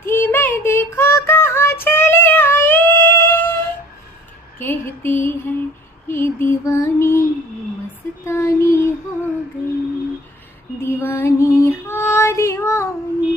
थी मैं देखो कहाँ चली आई। कहती है ये दीवानी मस्तानी हो गई, दीवानी हाँ दीवानी।